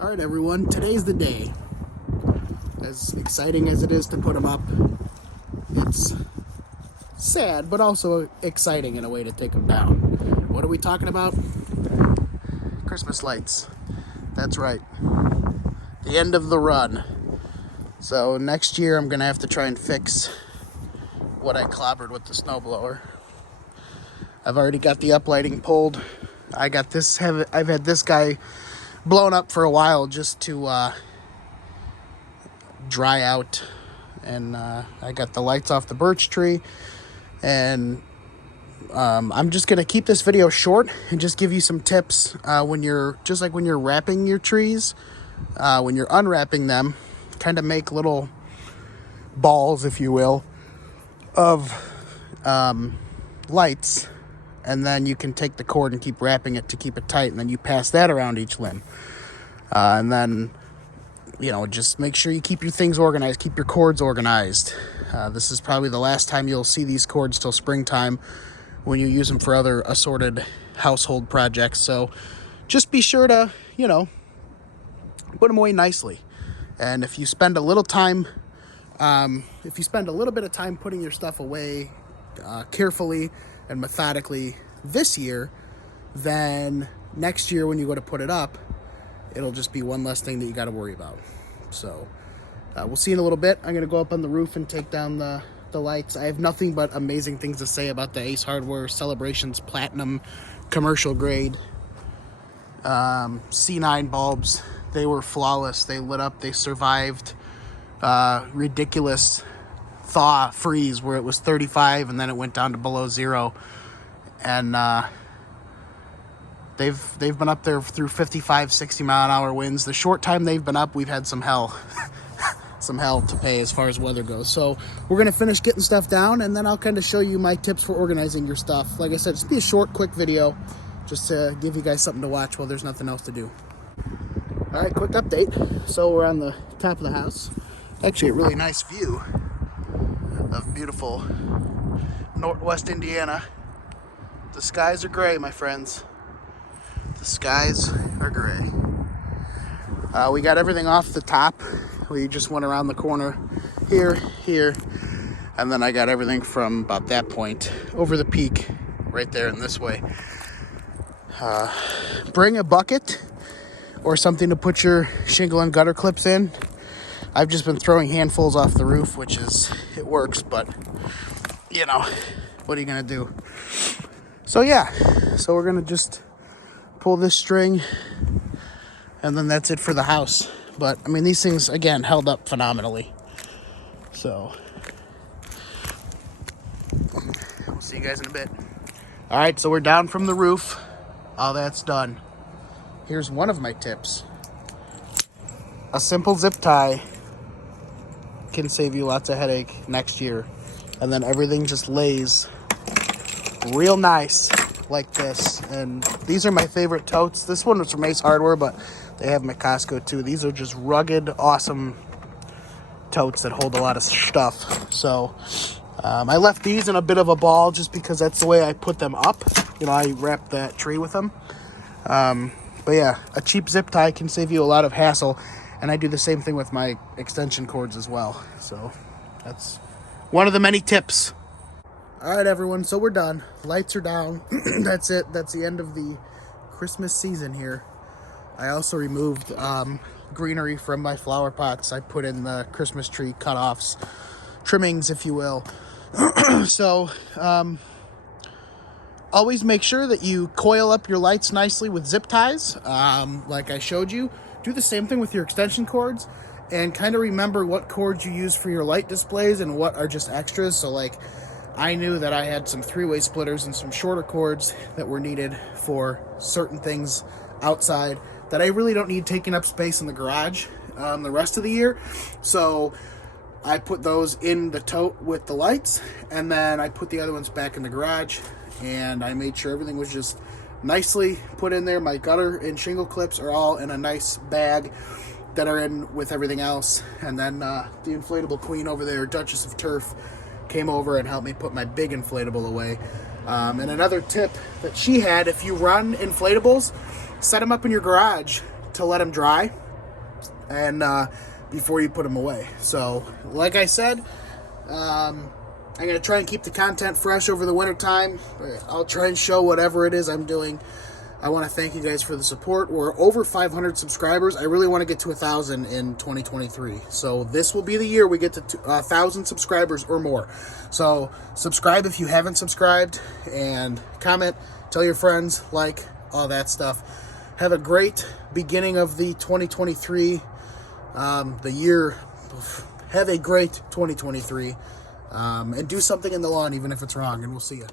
All right, everyone, today's the day. As exciting as it is to put them up, it's sad, but also exciting in a way to take them down. What are we talking about? Christmas lights. That's right. The end of the run. So next year I'm gonna have to try and fix what I clobbered with the snowblower. I've already got the uplighting pulled. I've had this guy blown up for a while just to dry out, and I got the lights off the birch tree, and I'm just gonna keep this video short and just give you some tips when you're wrapping your trees, when you're unwrapping them, kind of make little balls, if you will, of lights, and then you can take the cord and keep wrapping it to keep it tight, and then you pass that around each limb, and then just make sure you keep your things organized, keep your cords organized. This is probably the last time you'll see these cords till springtime when you use them for other assorted household projects. So just be sure to, put them away nicely. And if you spend a little time, if you spend a little bit of time putting your stuff away carefully and methodically this year, then next year when you go to put it up, it'll just be one less thing that you got to worry about. So we'll see in a little bit. I'm going to go up on the roof and take down the lights. I have nothing but amazing things to say about the Ace Hardware Celebrations Platinum commercial grade C9 bulbs. They were flawless. They lit up. They survived ridiculous thaw freeze where it was 35 and then it went down to below zero. And They've been up there through 55, 60 mile an hour winds. The short time they've been up, we've had some hell to pay as far as weather goes. So we're going to finish getting stuff down, and then I'll kind of show you my tips for organizing your stuff. Like I said, just be a short, quick video just to give you guys something to watch while there's nothing else to do. All right, quick update. So we're on the top of the house. Actually, a really nice view of beautiful Northwest Indiana. The skies are gray, my friends. The skies are gray. We got everything off the top. We just went around the corner here, and then I got everything from about that point over the peak right there and this way. Bring a bucket or something to put your shingle and gutter clips in. I've just been throwing handfuls off the roof, it works, but what are you gonna do? So we're gonna just pull this string, and then that's it for the house. But I mean, these things again held up phenomenally. So we'll see you guys in a bit. All right, so we're down from the roof. All that's done. Here's one of my tips. A simple zip tie can save you lots of headache next year, and then everything just lays real nice like this. And these are my favorite totes. This one was from Ace Hardware, but they have them at Costco too. These are just rugged, awesome totes that hold a lot of stuff. So I left these in a bit of a ball just because that's the way I put them up. I wrapped that tree with them. But yeah, a cheap zip tie can save you a lot of hassle, and I do the same thing with my extension cords as well. So that's one of the many tips. All right, everyone, so we're done. Lights are down. That's it. That's the end of the Christmas season here. I also removed greenery from my flower pots. I put in the Christmas tree cutoffs, trimmings, if you will. So always make sure that you coil up your lights nicely with zip ties, like I showed you. Do the same thing with your extension cords, and kind of remember what cords you use for your light displays and what are just extras. So like, I knew that I had some three-way splitters and some shorter cords that were needed for certain things outside that I really don't need taking up space in the garage the rest of the year. So I put those in the tote with the lights, and then I put the other ones back in the garage, and I made sure everything was just nicely put in there. My gutter and shingle clips are all in a nice bag that are in with everything else. And then the inflatable queen over there, Duchess of Turf, came over and helped me put my big inflatable away. And another tip that she had, if you run inflatables, set them up in your garage to let them dry. and before you put them away. So, like I said, I'm going to try and keep the content fresh over the winter time. I'll try and show whatever it is I'm doing. I want to thank you guys for the support. We're over 500 subscribers. I really want to get to 1,000 in 2023. So this will be the year we get to 1,000 subscribers or more. So subscribe if you haven't subscribed, and comment, tell your friends, like, all that stuff. Have a great beginning of the 2023 the year. Have a great 2023, and do something in the lawn, even if it's wrong, and we'll see you.